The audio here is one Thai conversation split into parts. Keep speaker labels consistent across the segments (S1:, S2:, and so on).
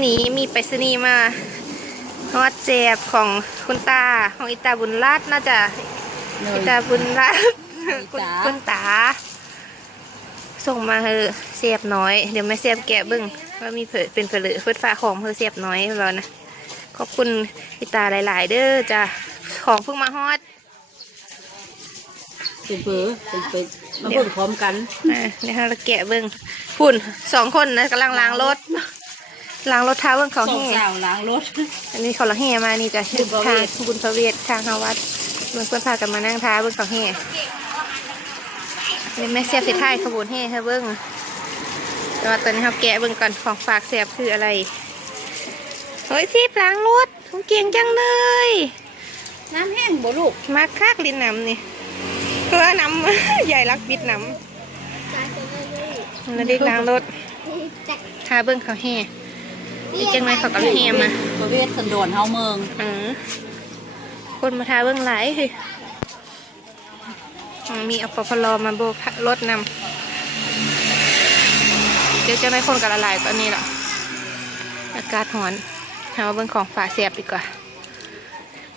S1: ันนี้มีไปสนีมา ฮอดเจ็บของคุณตาของอิตาบุญรัตน่าจะอิตาบุญรัต
S2: คุณคุณตา
S1: ส่งมาเธอเสียบน้อยเดี๋ยวแม่เสียบแกะบึ้งว่ามีเผือเป็นเผือเฟื่อฟ้าของเธอเสียบน้อยแล้วนะขอบคุณอิตาหลาย ๆ เด้อจ้ะของเพิ่งมาฮอด
S2: เผือเป็นมาพูดพร้อม
S1: กันเนี่ฮะเราแกะบึ้งพุ่นสองคนนะกำลังล้างรถล้างรถเท้าเรื่องเขา
S2: เฮียล้างรถอันนี้เขาละเฮี
S1: ยมา นี่จะทางบุญสวีตทางฮาวัดเมืองเพื่อนพากันมานั่งท้าเบื้องเขาเฮียนี่แม่เสียบสียท้ายขบวนแหียเธเบื้องแต่ว่าตอนนี้เขาแกะเบื้องก่อน ของฝากเสียบคืออะไรเฮ้ยที่ล้างรถทุ่งเกียงจังเลย
S2: น้ำแห้งบ่ลูก
S1: มาคากลิ้นน้ำนี่ เพื่อน้ำใหญ่รักบิดน้ำแล้วได้ล้างรถท้าเบื้องเขาแหีนี่เจ้งไม้ขอกระเทียมมาประ
S2: เดทสันโดนเฮาเมือง
S1: คนมาทาเบื้องไหลมีอัปปลอมาโบรถนำเดี๋ยวจะไม่คนกันละลายตอนนี้แหละอากาศหอนหาว่าเบื้องของฝาเสียบอีกกว่า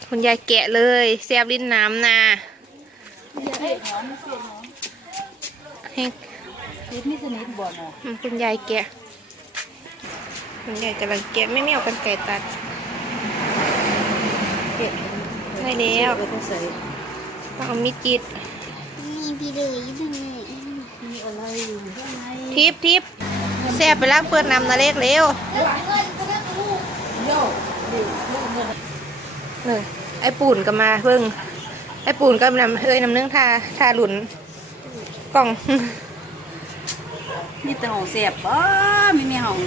S1: คุณยายแกะเลยเสียบลิ้นน้ำนาให้คุณยายแกะมันใหญ่กำลังเก็บไม่มีออกเป็นไก่ตัดได้แล้วต้องเอามีจิตมีพี่เลยดึงมีอะไรอยู่ทิปทิปแซ่บไปแล้วเปิดนำนาเล็กเร็วไอปูนก็มาเพิ่ง ไอปูนก็นำเอ้ยนำเนื้อทาทาหลุน กล่อง
S2: นี่แต่ห้องแซ่บอ๋อไม่มีห้อง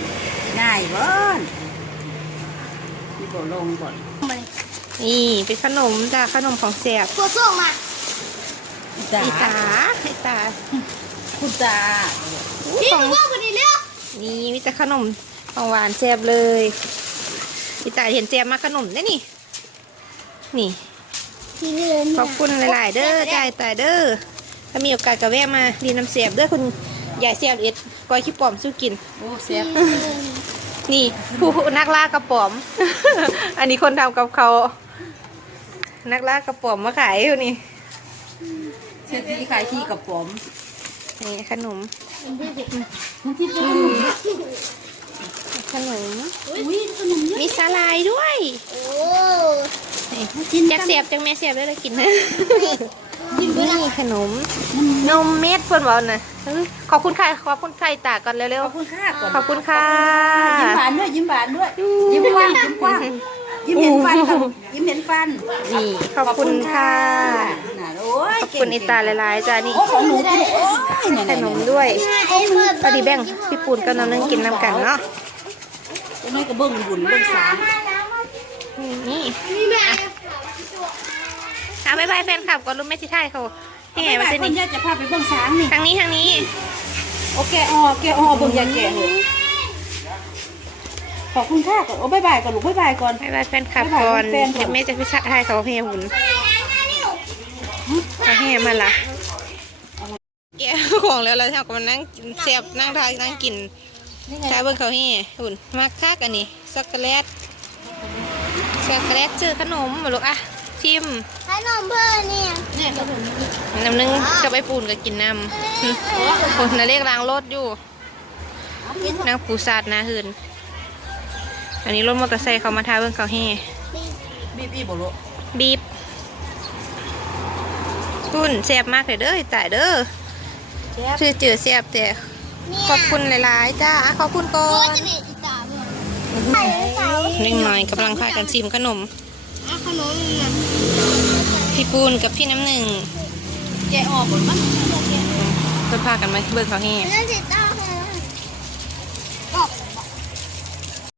S2: ใหบ้ล
S1: นี่ลงก่อนนี่เป็นขนมจ้าขนมของแซ่บ
S3: ตัวส่งมาอี
S1: ตาอีตาอีา
S2: คุณตาพี่มา
S3: ว่าคนนี้เล็กนี่มีแต่ขนม
S1: ของหวานแซ่บเลยอีตาเห็นแซ่บมาขนมได้นี่นี่ขอบคุณหลายๆเด้อายแต่เด้อถ้ามีโอกาสก็แวะมาดีน้ำแซ่บด้วยคุณใหญ่แซ่บเอ็ดก้อยขี้ปอมสู้กิน
S2: โอ้แซ่บนี่
S1: ผู้ นักล่ากระป๋อมอันนี้คนทำกับเขา นักล่ากระป๋อมมาขายอยู่นี่
S2: เชืฟที่ขายที่กระป๋อม
S1: นี่ ขนมขนมมีสาลายด้วยอยากเสียบจังแม่เสียบได้เลยกินนะนี่ขนมนมเม็ดเพนบอลนะ ขอบคุณใครขอบคุณใคร
S2: ตาก่อนเร็วๆ ขอบคุณค่ะยิ้มหวานด้วยยิ้มหวานด้วยยิ้มกว้างยิ้มกว้างยิ้มเห็นฟันยิ้มเห็น
S1: ฟัน นี่ขอบคุณค่ะขอบคุณอิตาหลายๆจ้า นี่ขนมด้วยขนมด้วยปอดีแบ่งพี่ปูนก็นำนึ่งกินนำกันเนาะ
S2: ไม่กระเบื้องบุญเบื้องสามนี่
S1: ่ะบายบายแฟนคลับก่อดรูปแม่ชิไทยเขาที่เฮ้ยวันนี้จะพาไปบ้องช้างนี่ทางนี้ทางนี้
S2: โอเคออเคออบุญยาเก่เลยขอบคุณค่ะกโอ้บายบายก่อนลูกบายบายก่
S1: อนบายบายแฟนคลับก่อนเดีายวแม่จะพิชิตไทยเขาเฮ้ยหุ่นเขาเฮ้ยมาละเกอของแล้วเราชอบกันนั่งเสียบนั่งทาย นั่งกินใช้เบิ้งเขาเฮ้ยหุ่นมาคักอันนี้ช็อกโกแลตช็อกโกแลตชื่อขนมมาลูกอ่ะชิม
S3: ให้นมเพื่อนนี่
S1: น้ำนึ่งกับไปปูนก็กินน้ำคนนาเรีกล้างรถอยู่นางปูซาดนะฮืนอันนี้รถมอเตอร์ไซค์เขามาทาเบื้องเขาให้
S2: บีบบีบบบีบ
S1: คุณแซ่บมากเลยเด้อตายเด้อชื่อเจือแซ่บแต่ ขอบคุณหลาย ๆ จ้าขอบคุณก่อนนิ่งหน่อยกำลังพากันชิมขนมพี่ปูนกับพี่น้ำหนึ่งแกออกหมดมั้งเพื้อผากันไหมเบิร์เขาให้